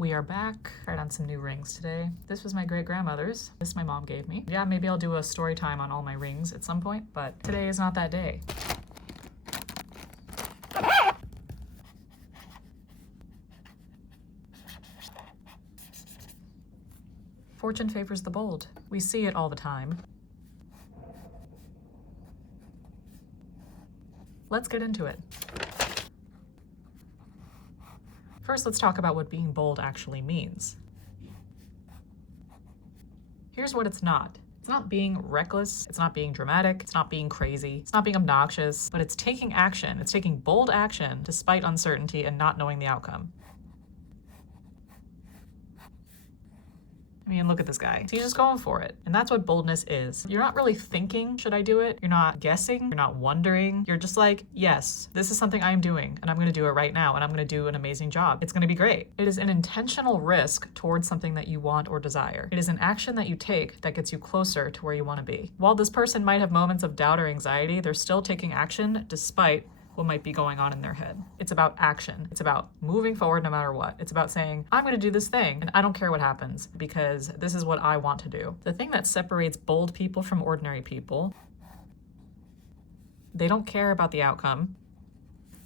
We are back. Tried on some new rings today. This was my great-grandmother's. This my mom gave me. Yeah, maybe I'll do a story time on all my rings at some point, but today is not that day. Fortune favors the bold. We see it all the time. Let's get into it. First, let's talk about what being bold actually means. Here's what it's not. It's not being reckless, it's not being dramatic, it's not being crazy, it's not being obnoxious, but it's taking action. It's taking bold action despite uncertainty and not knowing the outcome. I mean, look at this guy. He's just going for it. And that's what boldness is. You're not really thinking, should I do it? You're not guessing. You're not wondering. You're just like, yes, this is something I'm doing and I'm going to do it right now and I'm going to do an amazing job. It's going to be great. It is an intentional risk towards something that you want or desire. It is an action that you take that gets you closer to where you want to be. While this person might have moments of doubt or anxiety, they're still taking action despite what might be going on in their head. It's about action. It's about moving forward no matter what. It's about saying, I'm going to do this thing and I don't care what happens because this is what I want to do. The thing that separates bold people from ordinary people, they don't care about the outcome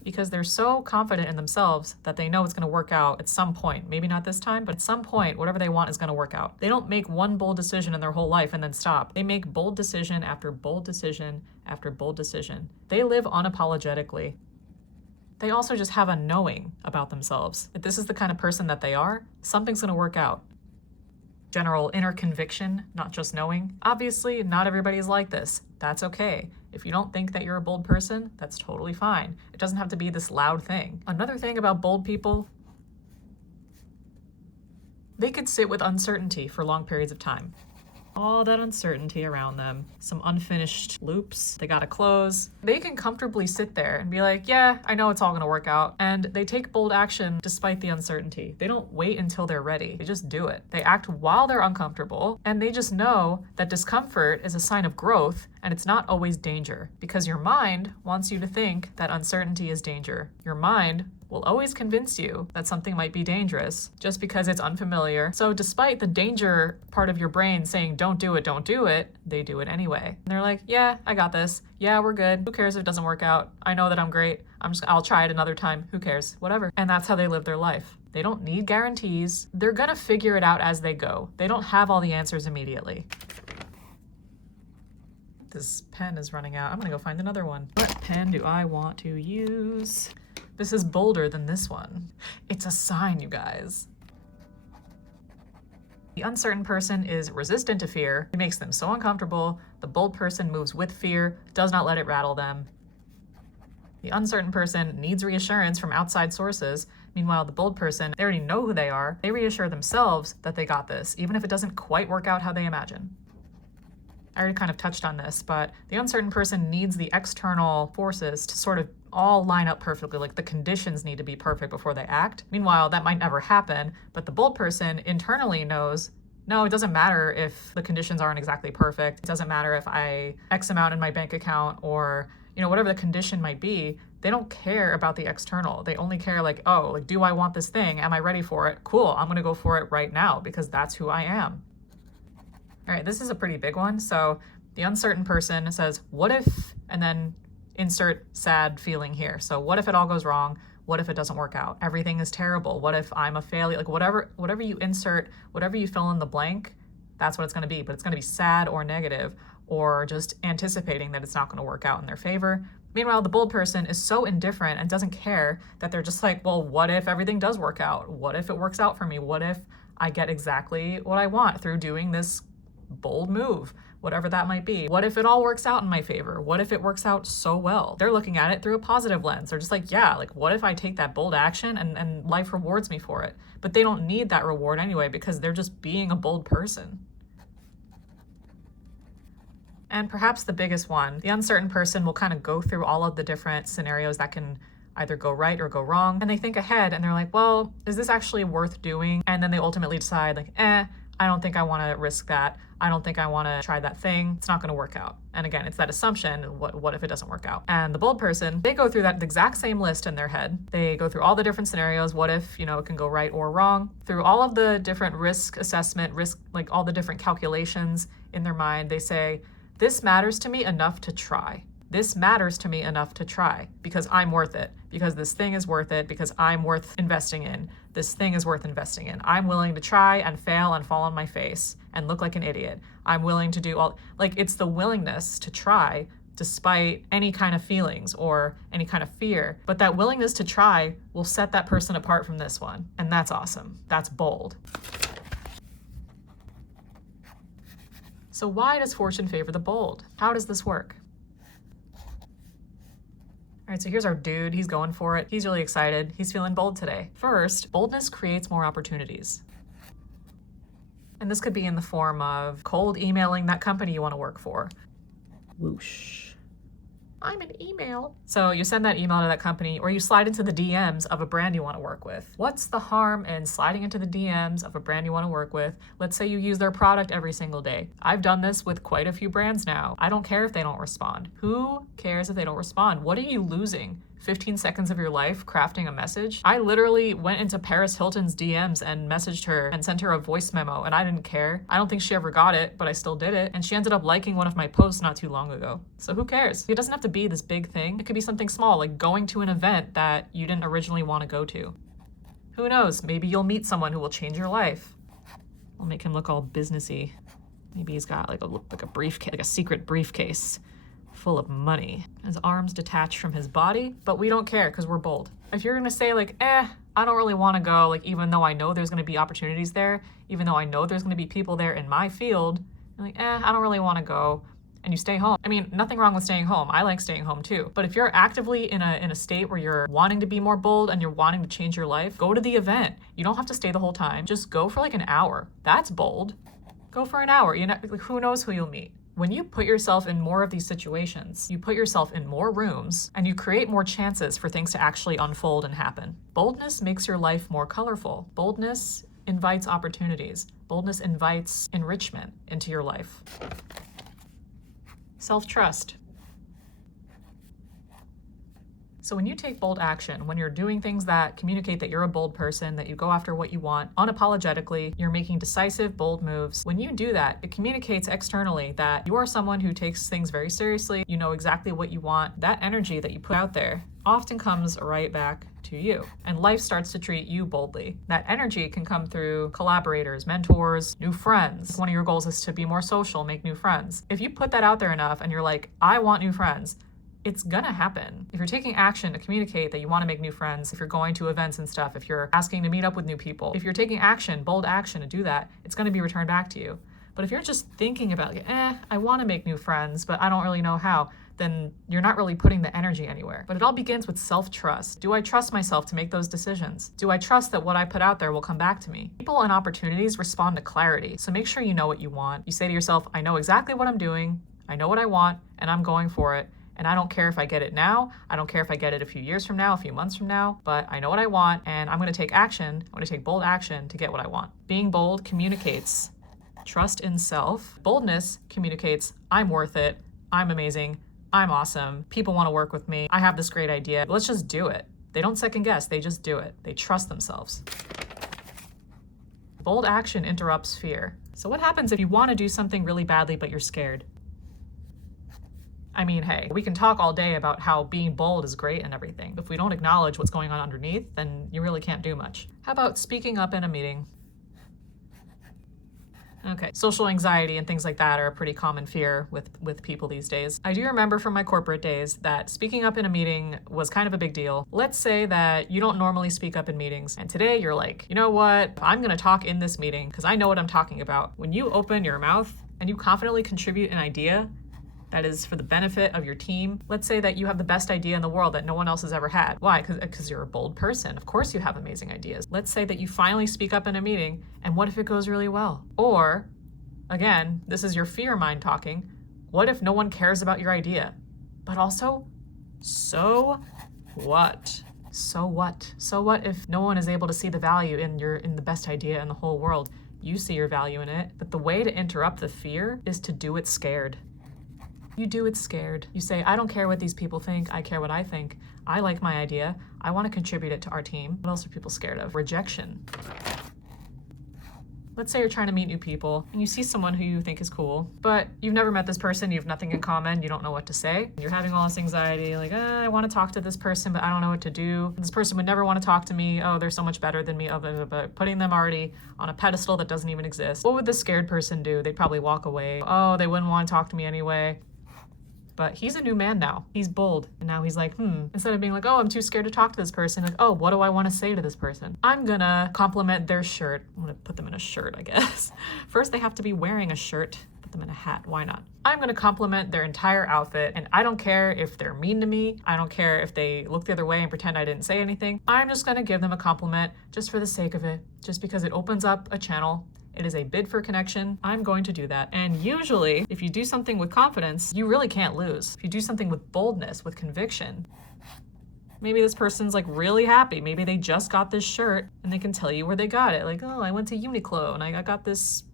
because they're so confident in themselves that they know it's going to work out at some point. Maybe not this time, but at some point, whatever they want is going to work out. They don't make one bold decision in their whole life and then stop. They make bold decision after bold decision after bold decision. They live unapologetically. They also just have a knowing about themselves. If this is the kind of person that they are, something's going to work out. General inner conviction, not just knowing. Obviously, not everybody is like this. That's okay. If you don't think that you're a bold person, that's totally fine. It doesn't have to be this loud thing. Another thing about bold people, they could sit with uncertainty for long periods of time. All that uncertainty around them, some unfinished loops they gotta close. They can comfortably sit there and be like, yeah, I know it's all gonna work out. And they take bold action despite the uncertainty. They don't wait until they're ready. They just do it. They act while they're uncomfortable, and they just know that discomfort is a sign of growth and it's not always danger, because your mind wants you to think that uncertainty is danger. Your mind will always convince you that something might be dangerous just because it's unfamiliar. So despite the danger part of your brain saying, don't do it, they do it anyway. And they're like, yeah, I got this. Yeah, we're good. Who cares if it doesn't work out? I know that I'm great. I'll try it another time. Who cares? Whatever. And that's how they live their life. They don't need guarantees. They're gonna figure it out as they go. They don't have all the answers immediately. This pen is running out. I'm gonna go find another one. What pen do I want to use? This is bolder than this one. It's a sign, you guys. The uncertain person is resistant to fear. It makes them so uncomfortable. The bold person moves with fear, does not let it rattle them. The uncertain person needs reassurance from outside sources. Meanwhile, the bold person, they already know who they are. They reassure themselves that they got this, even if it doesn't quite work out how they imagine. I already kind of touched on this, but the uncertain person needs the external forces to sort of all line up perfectly, like the conditions need to be perfect before they act. Meanwhile, that might never happen, but the bold person internally knows, no, it doesn't matter if the conditions aren't exactly perfect. It doesn't matter if I X amount in my bank account or, whatever the condition might be. They don't care about the external. They only care like, oh, like, do I want this thing? Am I ready for it? Cool, I'm gonna go for it right now because that's who I am. All right, this is a pretty big one. So the uncertain person says, what if, and then insert sad feeling here. So what if it all goes wrong? What if it doesn't work out? Everything is terrible. What if I'm a failure? Like whatever you insert, whatever you fill in the blank, that's what it's gonna be. But it's gonna be sad or negative or just anticipating that it's not gonna work out in their favor. Meanwhile, the bold person is so indifferent and doesn't care that they're just like, well, what if everything does work out? What if it works out for me? What if I get exactly what I want through doing this bold move, whatever that might be? What if it all works out in my favor? What if it works out so well? They're looking at it through a positive lens. They're just like, yeah, like what if I take that bold action and life rewards me for it? But they don't need that reward anyway because they're just being a bold person. And perhaps the biggest one, the uncertain person will kind of go through all of the different scenarios that can either go right or go wrong. And they think ahead and they're like, well, is this actually worth doing? And then they ultimately decide like, I don't think I want to risk that. I don't think I want to try that thing. It's not going to work out. And again, it's that assumption, what if it doesn't work out? And the bold person, they go through that exact same list in their head. They go through all the different scenarios. What if, it can go right or wrong? Through all of the different risk assessment, like all the different calculations in their mind, they say, this matters to me enough to try. This matters to me enough to try because I'm worth it, because this thing is worth it, because I'm worth investing in. This thing is worth investing in. I'm willing to try and fail and fall on my face and look like an idiot. I'm willing to do it's the willingness to try despite any kind of feelings or any kind of fear. But that willingness to try will set that person apart from this one. And that's awesome. That's bold. So why does fortune favor the bold? How does this work? All right, so here's our dude. He's going for it. He's really excited. He's feeling bold today. First, boldness creates more opportunities. And this could be in the form of cold emailing that company you want to work for. Whoosh. I'm an email. So you send that email to that company, or you slide into the DMs of a brand you want to work with. What's the harm in sliding into the DMs of a brand you want to work with? Let's say you use their product every single day. I've done this with quite a few brands now. I don't care if they don't respond. Who cares if they don't respond? What are you losing? 15 seconds of your life crafting a message? I literally went into Paris Hilton's DMs and messaged her and sent her a voice memo, and I didn't care. I don't think she ever got it, but I still did it. And she ended up liking one of my posts not too long ago. So who cares? It doesn't have to be this big thing. It could be something small, like going to an event that you didn't originally want to go to. Who knows? Maybe you'll meet someone who will change your life. I'll make him look all businessy. Maybe he's got like a briefcase, like a secret briefcase full of money. His arms detached from his body, but we don't care because we're bold. If you're gonna say I don't really want to go, even though I know there's gonna be opportunities there, even though I know there's gonna be people there in my field, you're I don't really want to go, and you stay home. I mean, nothing wrong with staying home. I like staying home too. But if you're actively in a state where you're wanting to be more bold and you're wanting to change your life, go to the event. You don't have to stay the whole time. Just go for an hour. That's bold. Go for an hour. Who knows who you'll meet. When you put yourself in more of these situations, you put yourself in more rooms, and you create more chances for things to actually unfold and happen. Boldness makes your life more colorful. Boldness invites opportunities. Boldness invites enrichment into your life. Self-trust. So when you take bold action, when you're doing things that communicate that you're a bold person, that you go after what you want unapologetically, you're making decisive, bold moves. When you do that, it communicates externally that you are someone who takes things very seriously. You know exactly what you want. That energy that you put out there often comes right back to you, and life starts to treat you boldly. That energy can come through collaborators, mentors, new friends. If one of your goals is to be more social, make new friends. If you put that out there enough and you're like, I want new friends, it's gonna happen. If you're taking action to communicate that you want to make new friends, if you're going to events and stuff, if you're asking to meet up with new people, if you're taking action, bold action to do that, it's gonna be returned back to you. But if you're just thinking about, I want to make new friends, but I don't really know how, then you're not really putting the energy anywhere. But it all begins with self-trust. Do I trust myself to make those decisions? Do I trust that what I put out there will come back to me? People and opportunities respond to clarity. So make sure you know what you want. You say to yourself, I know exactly what I'm doing, I know what I want, and I'm going for it. And I don't care if I get it now. I don't care if I get it a few years from now, a few months from now, but I know what I want, and I'm going to take action. I'm going to take bold action to get what I want. Being bold communicates trust in self. Boldness communicates I'm worth it. I'm amazing. I'm awesome. People want to work with me. I have this great idea. Let's just do it. They don't second guess. They just do it. They trust themselves. Bold action interrupts fear. So what happens if you want to do something really badly, but you're scared? I mean, hey, we can talk all day about how being bold is great and everything. If we don't acknowledge what's going on underneath, then you really can't do much. How about speaking up in a meeting? Okay, social anxiety and things like that are a pretty common fear with people these days. I do remember from my corporate days that speaking up in a meeting was kind of a big deal. Let's say that you don't normally speak up in meetings, and today you're like, you know what? I'm gonna talk in this meeting because I know what I'm talking about. When you open your mouth and you confidently contribute an idea that is for the benefit of your team. Let's say that you have the best idea in the world that no one else has ever had. Why? Because you're a bold person. Of course you have amazing ideas. Let's say that you finally speak up in a meeting, and what if it goes really well? Or, again, this is your fear mind talking. What if no one cares about your idea? But also, so what? So what? So what if no one is able to see the value in the best idea in the whole world? You see your value in it, but the way to interrupt the fear is to do it scared. You do it scared. You say, I don't care what these people think, I care what I think. I like my idea, I want to contribute it to our team. What else are people scared of? Rejection. Let's say you're trying to meet new people and you see someone who you think is cool, but you've never met this person, you have nothing in common, you don't know what to say. You're having all this anxiety, like, I want to talk to this person, but I don't know what to do. This person would never want to talk to me. Oh, they're so much better than me. Oh, but putting them already on a pedestal that doesn't even exist. What would the scared person do? They'd probably walk away. Oh, they wouldn't want to talk to me anyway. But he's a new man now. He's bold. And now he's like, instead of being like, oh, I'm too scared to talk to this person, like, oh, what do I want to say to this person? I'm gonna compliment their shirt. I'm gonna put them in a shirt, I guess. First, they have to be wearing a shirt. Put them in a hat. Why not? I'm gonna compliment their entire outfit, and I don't care if they're mean to me. I don't care if they look the other way and pretend I didn't say anything. I'm just gonna give them a compliment just for the sake of it, just because it opens up a channel. It is a bid for connection. I'm going to do that. And usually, if you do something with confidence, you really can't lose. If you do something with boldness, with conviction, maybe this person's like really happy. Maybe they just got this shirt and they can tell you where they got it. Like, oh, I went to Uniqlo and I got this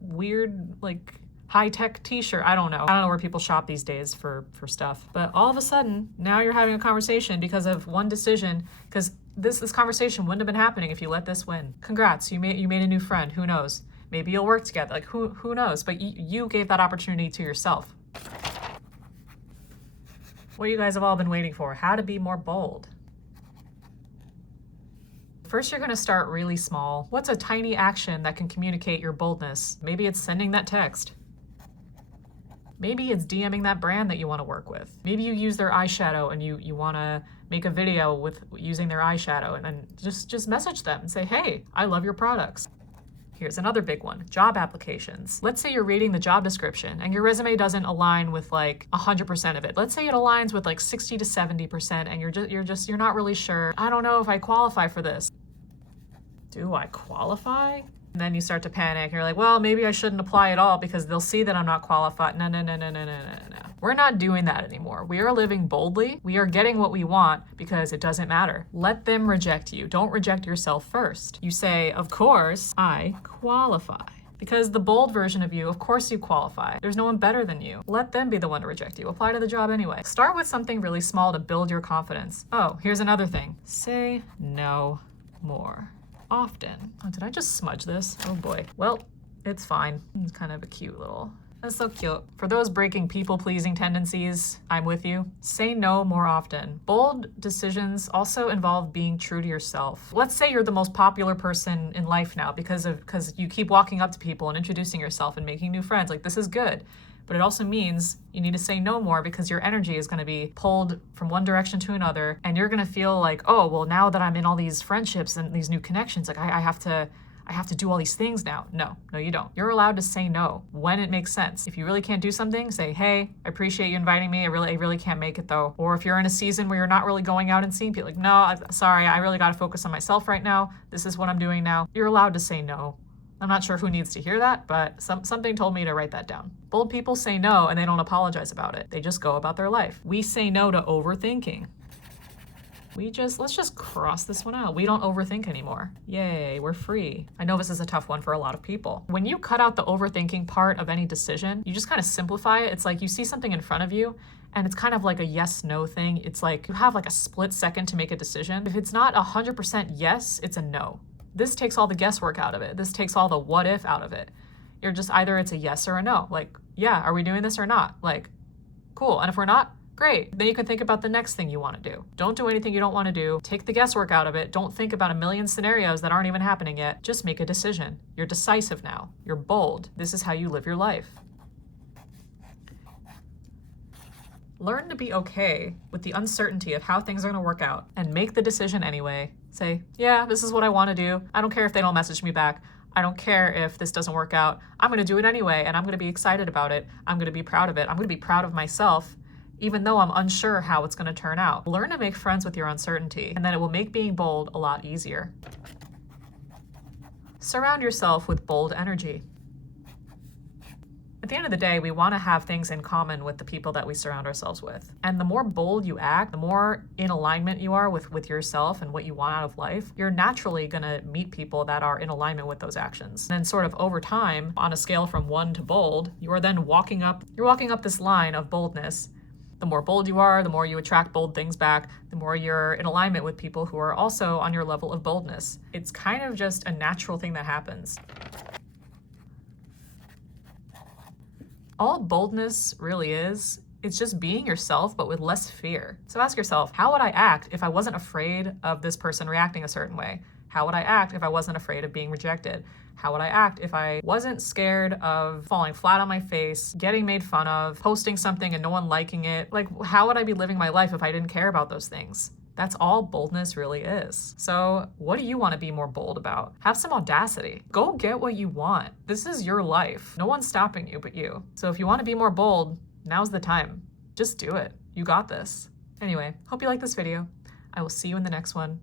weird, like, high-tech t-shirt. I don't know where people shop these days for stuff. But all of a sudden, now you're having a conversation because of one decision, because this conversation wouldn't have been happening if you let this win. Congrats, you made a new friend. Who knows? Maybe you'll work together. Like, who knows? But you gave that opportunity to yourself. What you guys have all been waiting for, how to be more bold. First, you're gonna start really small. What's a tiny action that can communicate your boldness? Maybe it's sending that text. Maybe it's DMing that brand that you wanna work with. Maybe you use their eyeshadow and you wanna make a video with using their eyeshadow, and then just message them and say, hey, I love your products. Here's another big one, job applications. Let's say you're reading the job description and your resume doesn't align with like 100% of it. Let's say it aligns with like 60 to 70% and you're not really sure. I don't know if I qualify for this. Do I qualify? And then you start to panic. You're like, well, maybe I shouldn't apply at all because they'll see that I'm not qualified. No. We're not doing that anymore. We are living boldly. We are getting what we want because it doesn't matter. Let them reject you. Don't reject yourself first. You say, of course, I qualify. Because the bold version of you, of course you qualify. There's no one better than you. Let them be the one to reject you. Apply to the job anyway. Start with something really small to build your confidence. Oh, here's another thing. Say no more often. Oh, did I just smudge this? Oh boy. Well, it's fine. It's kind of a cute little... That's so cute. For those breaking people-pleasing tendencies, I'm with you. Say no more often. Bold decisions also involve being true to yourself. Let's say you're the most popular person in life now because you keep walking up to people and introducing yourself and making new friends. Like, this is good. But it also means you need to say no more because your energy is going to be pulled from one direction to another, and you're going to feel like, oh, well, now that I'm in all these friendships and these new connections, like I have to do all these things now. No, you don't. You're allowed to say no when it makes sense. If you really can't do something, say, hey, I appreciate you inviting me. I really can't make it though. Or if you're in a season where you're not really going out and seeing people, like, no, I'm sorry, I really got to focus on myself right now. This is what I'm doing now. You're allowed to say no. I'm not sure who needs to hear that, but something told me to write that down. Bold people say no and they don't apologize about it. They just go about their life. We say no to overthinking. Let's just cross this one out. We don't overthink anymore. Yay, we're free. I know this is a tough one for a lot of people. When you cut out the overthinking part of any decision, you just kind of simplify it. It's like you see something in front of you and it's kind of like a yes-no thing. It's like you have like a split second to make a decision. If it's not 100% yes, it's a no. This takes all the guesswork out of it. This takes all the what if out of it. You're just either it's a yes or a no. Like, yeah, are we doing this or not? Like, cool. And if we're not, great. Then you can think about the next thing you want to do. Don't do anything you don't want to do. Take the guesswork out of it. Don't think about a million scenarios that aren't even happening yet. Just make a decision. You're decisive now. You're bold. This is how you live your life. Learn to be okay with the uncertainty of how things are going to work out and make the decision anyway. Say, yeah, this is what I want to do. I don't care if they don't message me back. I don't care if this doesn't work out. I'm going to do it anyway, and I'm going to be excited about it. I'm going to be proud of it. I'm going to be proud of myself, even though I'm unsure how it's going to turn out. Learn to make friends with your uncertainty, and then it will make being bold a lot easier. Surround yourself with bold energy. the end of the day, we want to have things in common with the people that we surround ourselves with. And the more bold you act, the more in alignment you are with yourself and what you want out of life, you're naturally going to meet people that are in alignment with those actions. And then sort of over time, on a scale from 1 to bold, you are then walking up this line of boldness. The more bold you are, the more you attract bold things back, the more you're in alignment with people who are also on your level of boldness. It's kind of just a natural thing that happens. All boldness really is, it's just being yourself, but with less fear. So ask yourself, how would I act if I wasn't afraid of this person reacting a certain way? How would I act if I wasn't afraid of being rejected? How would I act if I wasn't scared of falling flat on my face, getting made fun of, posting something and no one liking it? Like, how would I be living my life if I didn't care about those things? That's all boldness really is. So what do you want to be more bold about? Have some audacity. Go get what you want. This is your life. No one's stopping you but you. So if you want to be more bold, now's the time. Just do it. You got this. Anyway, hope you like this video. I will see you in the next one.